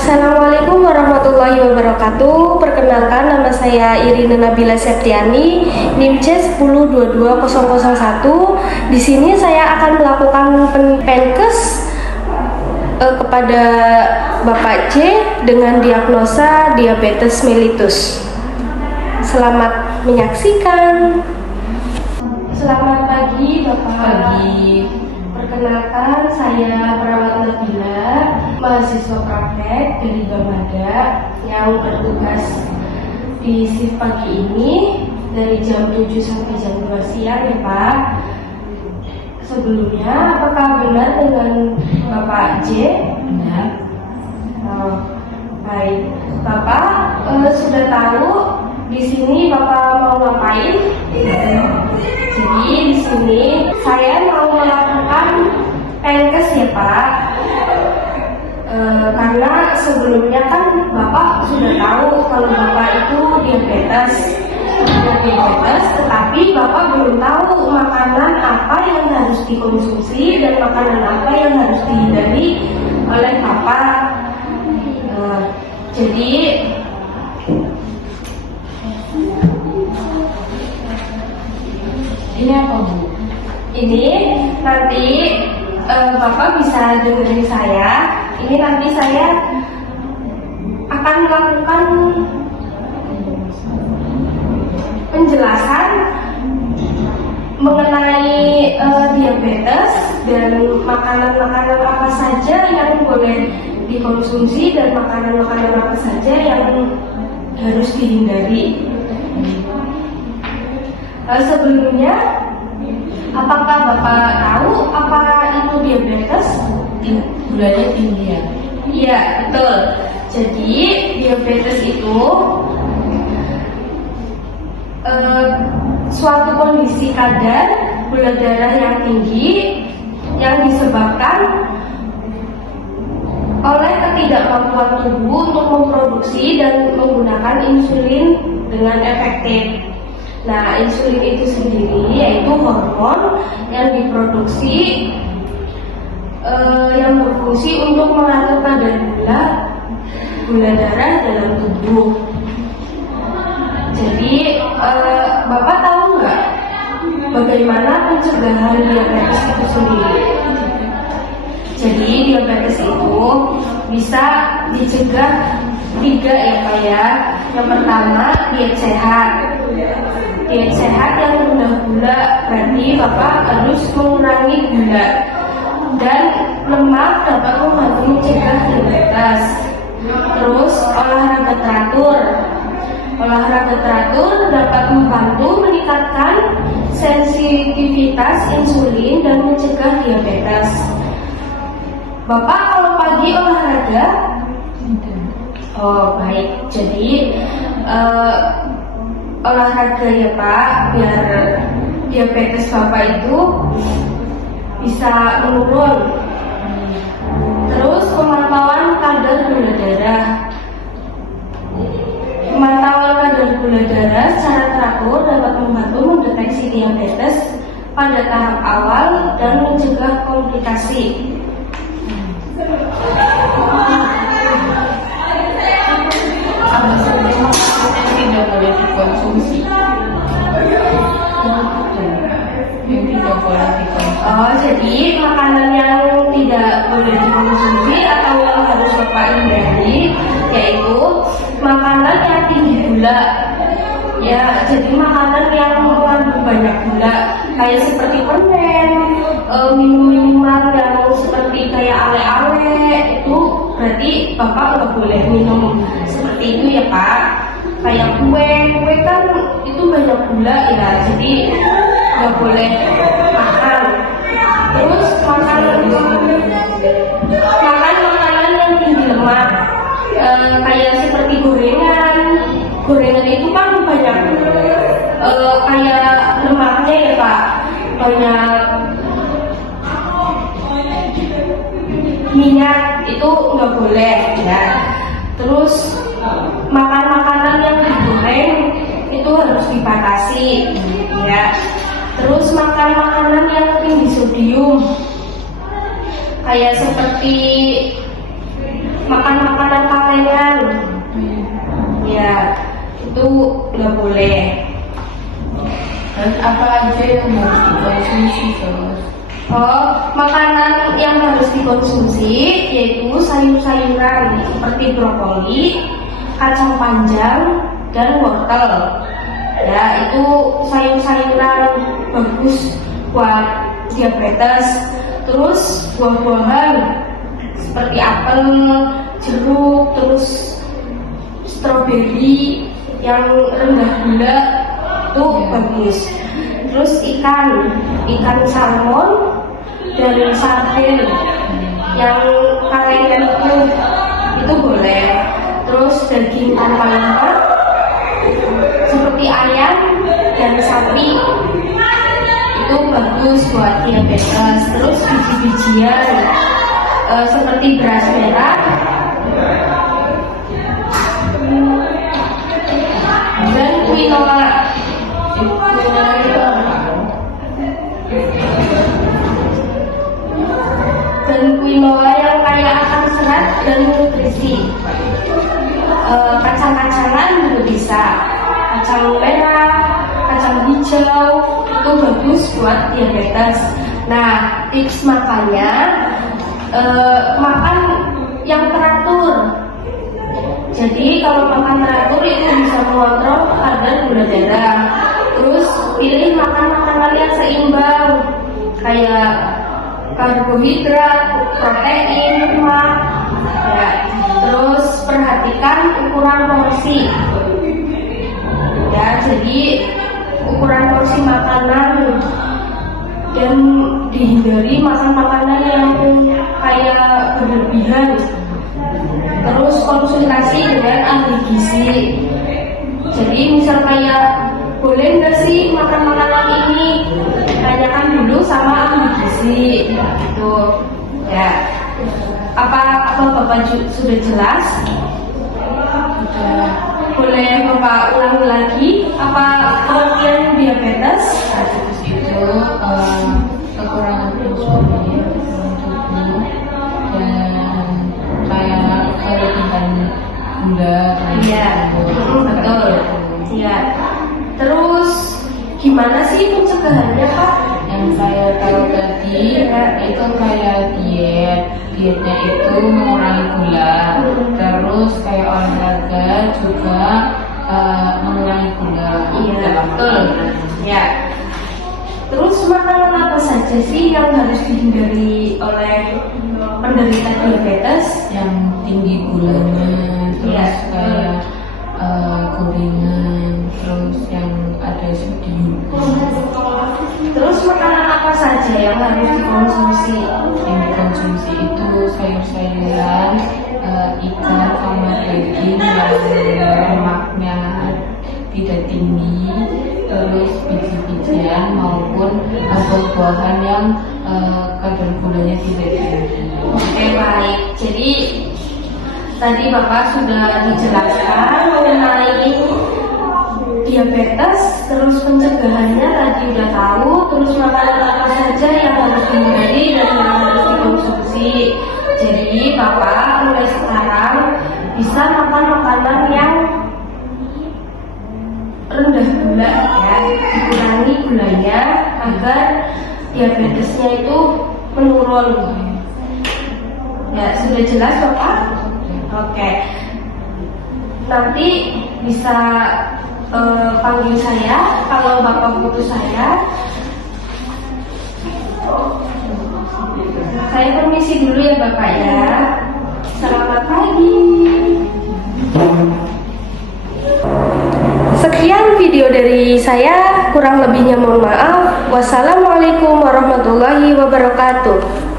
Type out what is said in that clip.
Assalamualaikum warahmatullahi wabarakatuh. Perkenalkan, nama saya Irina Nabila Septiani, NIM C10220001. Di sini saya akan melakukan penkes kepada Bapak C dengan diagnosa diabetes mellitus. Selamat menyaksikan. Selamat pagi, Bapak. Pagi. Perkenalkan, saya Perawat Nabila, mahasiswa praktek dari Bamada yang bertugas di shift pagi ini dari jam 7 sampai jam 2 siang ya Pak. Sebelumnya, apakah benar dengan Bapak J? Benar. Oh, baik. Bapak sudah tahu di sini Bapak mau ngapain? Jadi di sini saya mau melakukan penkes ya Pak. Karena sebelumnya kan Bapak sudah tahu kalau Bapak itu diabetes, tetapi Bapak belum tahu makanan apa yang harus dikonsumsi dan makanan apa yang harus dihindari oleh Bapak. Jadi Ini apa, Bu? ini nanti Bapak bisa dengerin saya. Ini nanti saya akan melakukan penjelasan mengenai diabetes dan makanan-makanan apa saja yang boleh dikonsumsi dan makanan-makanan apa saja yang harus dihindari. Sebelumnya, apakah Bapak tahu apa itu diabetes? Gulanya tinggi ya? Iya, betul. Jadi diabetes itu suatu kondisi kadar gula darah yang tinggi yang disebabkan oleh ketidakmampuan tubuh untuk memproduksi dan menggunakan insulin dengan efektif. Nah, insulin itu sendiri yaitu hormon yang diproduksi yang berfungsi untuk mengatur kadar gula darah dalam tubuh. Jadi Bapak tahu nggak bagaimana pencegahan diabetes itu sendiri? Jadi diabetes itu bisa dicegah 3 ya Pak ya. Yang pertama, diet sehat. Diet sehat yang rendah gula, berarti Bapak harus mengurangi gula dan lemak dapat membantu mencegah diabetes. Terus olahraga teratur. Olahraga teratur dapat membantu meningkatkan sensitivitas insulin dan mencegah diabetes. Bapak kalau pagi olahraga? Oh baik, jadi olahraga ya Pak, biar diabetes Bapak itu bisa menurun. Terus pemantauan kadar gula darah. Pemantauan kadar gula darah secara teratur dapat membantu mendeteksi diabetes pada tahap awal dan mencegah komplikasi. Apa saja makanan yang tidak boleh dikonsumsi? Yang tidak boleh dikonsumsi. Oh, jadi makanan yang tidak boleh dikonsumsi atau yang harus Bapak hindari yaitu makanan yang tinggi gula. Ya, jadi makanan yang mengandung banyak gula, kayak seperti permen, minum-minuman yang seperti kayak ale-ale itu berarti Bapak nggak boleh minum seperti itu ya Pak. Kayak kue kan itu banyak gula ya, jadi nggak boleh makan. Terus makan makanan yang tinggi lemak, kayak seperti gorengan. Gorengan itu kan banyak kayak lemaknya ya Pak, banyak minyak, itu nggak boleh ya. Terus makan makanan yang digoreng itu harus dibatasi ya. Terus makan makanan yang tinggi sodium, kayak seperti makan makanan Makanan yang harus dikonsumsi yaitu sayur-sayuran seperti brokoli, kacang panjang, dan wortel. Ya, itu sayur-sayuran bagus buat diabetes. Terus buah-buahan seperti apel, jeruk, terus stroberi yang rendah gula itu bagus. Terus ikan salmon dan sardin yang kaleng itu boleh. Terus daging tanpa lemak seperti ayam dan sapi itu bagus buat diabetes. Terus biji-bijian seperti beras merah dan quinoa. Yang kaya akan serat dan nutrisi. Kacang-kacangan juga bisa, kacang merah, kacang hijau itu bagus buat diabetes. Nah, tips makannya makan yang teratur. Jadi kalau makan teratur itu bisa mengontrol kadar gula darah. Terus pilih makan makanan yang seimbang kayak karbohidrat, protein, lemak. Ya. Terus perhatikan ukuran porsi. Ya, jadi ukuran porsi makanan dan dihindari makan makanan yang kayak berlebihan. Terus konsultasi dengan ahli gizi. Jadi misal kayak boleh nggak sih makan makanan ini? Tanyakan dulu sama ahli gizi. Gitu. Ya. Apa Bapak sudah jelas? Boleh Bapak ulangi lagi? Apa pengertian diabetes? Itu kekurangan insulin tubuh dan kayak kelebihan gula. Iya, betul. Iya. Terus gimana sih pencegahannya, Pak? Yang saya tahu tadi itu kayak dietnya itu mengurangi gula, terus kayak olahraga juga mengurangi gula. Iya, betul. Ya. Terus makanan apa saja sih yang harus dihindari oleh penderita diabetes? Yang tinggi gulanya, terus Iya. kayak gorengan, terus yang ada sodium. Terus makanan apa saja yang harus dikonsumsi? Yang dikonsumsi itu sayur-sayuran, ikan sama daging yang lemaknya tidak tinggi, terus biji-bijian maupun buah-buahan yang kadar gulanya tidak tinggi. Oke, baik. Jadi tadi Bapak sudah dijelaskan mengenai diabetes, terus pencegahannya tadi udah tahu, terus makanan apa saja yang harus dihindari dan yang harus dikonsumsi. Jadi Bapak mulai sekarang bisa makan makanan yang rendah gula ya, dikurangi gulanya agar diabetesnya itu menurun. Ya, sudah jelas Bapak? Oke. Nanti bisa panggil saya kalau Bapak butuh saya. Saya permisi dulu ya Bapak ya. Selamat pagi. Sekian video dari saya, kurang lebihnya mohon maaf. Wassalamualaikum warahmatullahi wabarakatuh.